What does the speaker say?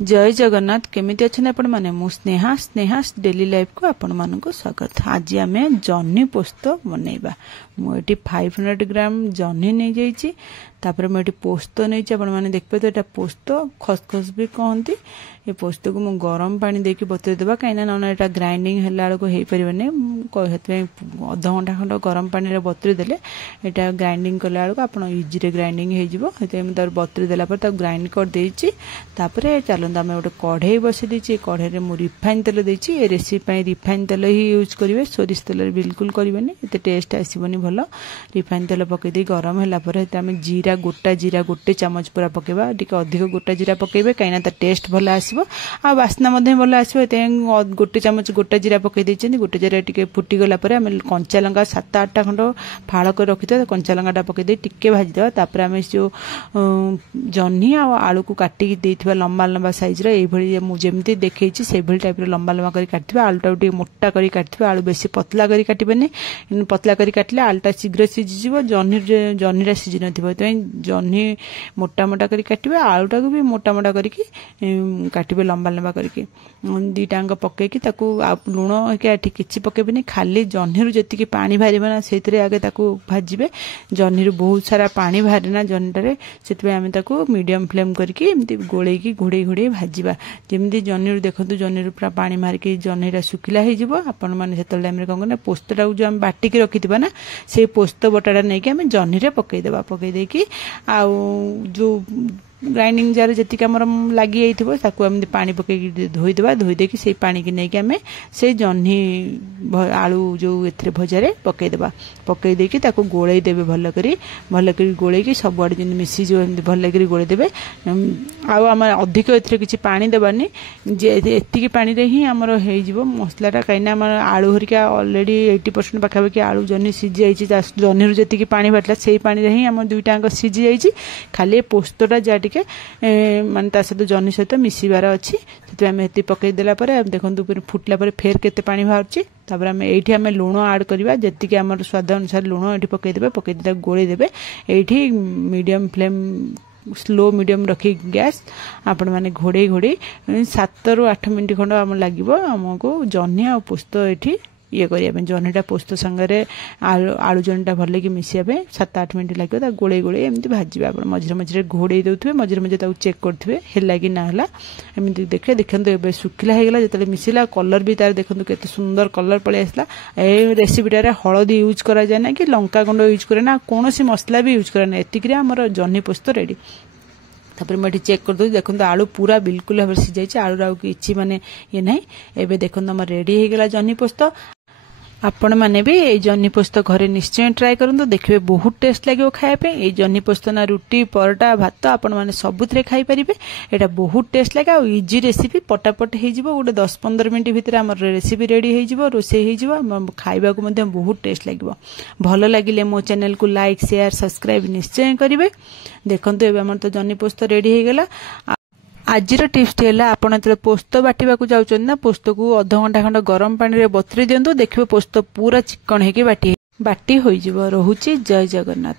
जय जगन्नाथ केमिति अच्छे आपण माने मु स्नेहा स्नेहास डेली लाइफ को आपण मानको स्वागत। आज आमे जह्नी पोस्त बनैबा। मुझे 500 ग्राम जह्नी नहीं जाइए तापर मुझे पोस्त नहीं आपण माने देखबे तो एटा पोस्त खसखस भी कहती। ये पोस्त को मु गरम पानी देकी बतुरे देबा कहीं ना एटा ग्राइंडिंग हैला बेलको हेई परिबने अध घंटा खंड गरम पानी रे बतुरे देले एटा ग्राइंडिंग कला बेलको आपण इजी रे ग्राइंडिंग हे जिवो। हेते हम तार बतुरे देला पर ता ग्राइंड कर देछि। तापर चलंदा मैं गोटे कढ़ई बसई देछि। कढ़ई रे मु रिफाइन तेल देछि। ए रेसिपी रिफाइन तेल ही यूज करिवे, सोरिष तेल बिल्कुल करिवेनी, एते टेस्ट आसीबनी भलो। रिफाइन तेल पकई दे गरम होला पर हेते हम जीरा गोटा जीरा गोटे चामच पूरा पकेबा। टिके अधिक गोटा जीरा पकेबे कहीं ता टेस्ट भलो आसीबो आ वासना मध्ये भलो आसीबो। एते गोटे चामच गोटा जीरा पकई देछन। गोटे जीरा टिके फुटी गला पर हम कंचा लंका 7-8 खंड फाळ कर रखितो। कंचा लंकाटा पकई दे टिके भाजी देबा। तापर हम जो जह्नी आ आलू को काटी देथिबा लंबा लंबा साइज रे ए भली जेमती देखैछि से भली टाइप रे लंबा लंबा करी काटथिबा। आलूटा टिके मोटा करी काटथिबा। आलू बेसी पतला करी काटिबेनी। पतला करी काटले आलूटा शीघ्र सिझि जिवो। जह्नीरा सिझि नथिबो तो जह्नी मोटा मोटा करी काटिबे। आलूटा को भी मोटा मोटा करिकि काटिबे लंबा लंबा करिकि। दीटांग पकेकी ताकू लूण के किछि पकेबेनी। खाली जह्नीरु जेतिकी पानी बाहरिबा ना सेतिरे आगे ताकू भाजिबे। जह्नीरु बहुत सारा पानी बाहरे ना जह्नीटारे, सेतबे आमे ताकू मीडियम फ्लेम करके एमती गोळेकी घोड़े घोड़े भाजिबा। जेमती जह्नीरु देखंतु जह्नीरु पूरा पानी मारिकी जह्नीरा सुखिला हे जिवो। आपण माने सेतल टाइम रे कोन पोस्तटा जो हम बाटिकी रखिथिबा ना से पोस्त बटाटा नै कि हम जह्नी रे पकई देबा। पकई देकी आ जो ग्राइंडिंग जार जी आम लगी जाइए ताकू एमती पानी पकई धोईदेवा। धोई देकी से पानी की नहीं आम से जह्नी आलू जो ए भजारे पकईदेवा। पकई देकी ताकू गोलई देबे भल करी गोलैकी सबुआड़े जमी मिसी जो एमती भल लगी गोलई देबे। आम अधिक ए किसी पानी देवानी एतिकी पानी रे ही आमर हो मसलाटा कहीं आलू हरिका अलरेडी 80% पाखापाखि आलू जह्नी सीझी जाइए। जह्नी जी पानी बाटला से पानी रे ही आम दुईटाक सीझी जाइए। खाली पोस्तटा जा माने ता सहित जह्नी सहित मिसिबार अच्छी से आम ये पकईदेला देखो फुटला फेर केते पानी बाहर। तापर आम ये आम लुण आड करवा जी आम स्वाद अनुसार लुण ये पकईदे। पकईदे गोलई देबे। ये मीडियम फ्लेम स्लो मीडियम रखी गैस आपण माने घोड़े घोड़े 7 ରୁ 8 मिनट खंड आम लगे आमको जह्नी आ पोस्त ये ये करिया जह्नीटा पोस्त संगे आलू जह्नीटा भल कि मिसाइबे 7-8 मिनट लगे। गोले गोले एमती भाजबे। आप मझे मझे घोड़े देउथिबे, मझे मझे चेक करथिबे हैला कि ना हैला। एमती देखे देखंतु एबे सुखिला हेगला जतले मिसिला कलर भी तार देखंतु केते सुंदर कलर पळे आसला। ए रेसिपीटारे हळदी यूज करा जाय ना कि लंका गुंड यूज करे ना कोनोसी मसला भी यूज करे ना। एतिकरे हमर जह्नी पोस्त रेडी। तापर मैं चेक कर दूँ देखो आलू पूरा बिल्कुल भाव सीझाई। आलू आउ कि माने ये ना एबे देखो आम रेडी हो गला जह्नी पोस्त। आपण माने भी ये जह्नी पोस्त घरे निश्चय ट्राए करंतु, देखिए बहुत टेस्ट लगे खाया। ये जह्नी पोस्त ना रुटी परोटा भात आपण माने सबुथरे खाई परिबे। एटा बहुत टेस्ट लगे। इजी रेसिपी पटापट हो जिवो। गोटे 10-15 मिनट भितर आम रेसिपी रेडी हो जिवो, रोषेई हो जिवो। खाइबा को मध्य बहुत टेस्ट लगिवो। भल लागिले मो चैनल को लाइक शेयर सब्सक्राइब निश्चय करिवे। देखंतु एबे हमर तो जह्नी पोस्त रेडी हो गला। आज टिप्स है आपड़ जो पोस्त बाटिबा को जाउछन ना पोस्त को अध घंटा खंड गरम पानी रे बतुरी दियंतु। देखिबे पोस्त पूरा चिकन हेके बाटी होई जिवो। रहुची जय जगन्नाथ।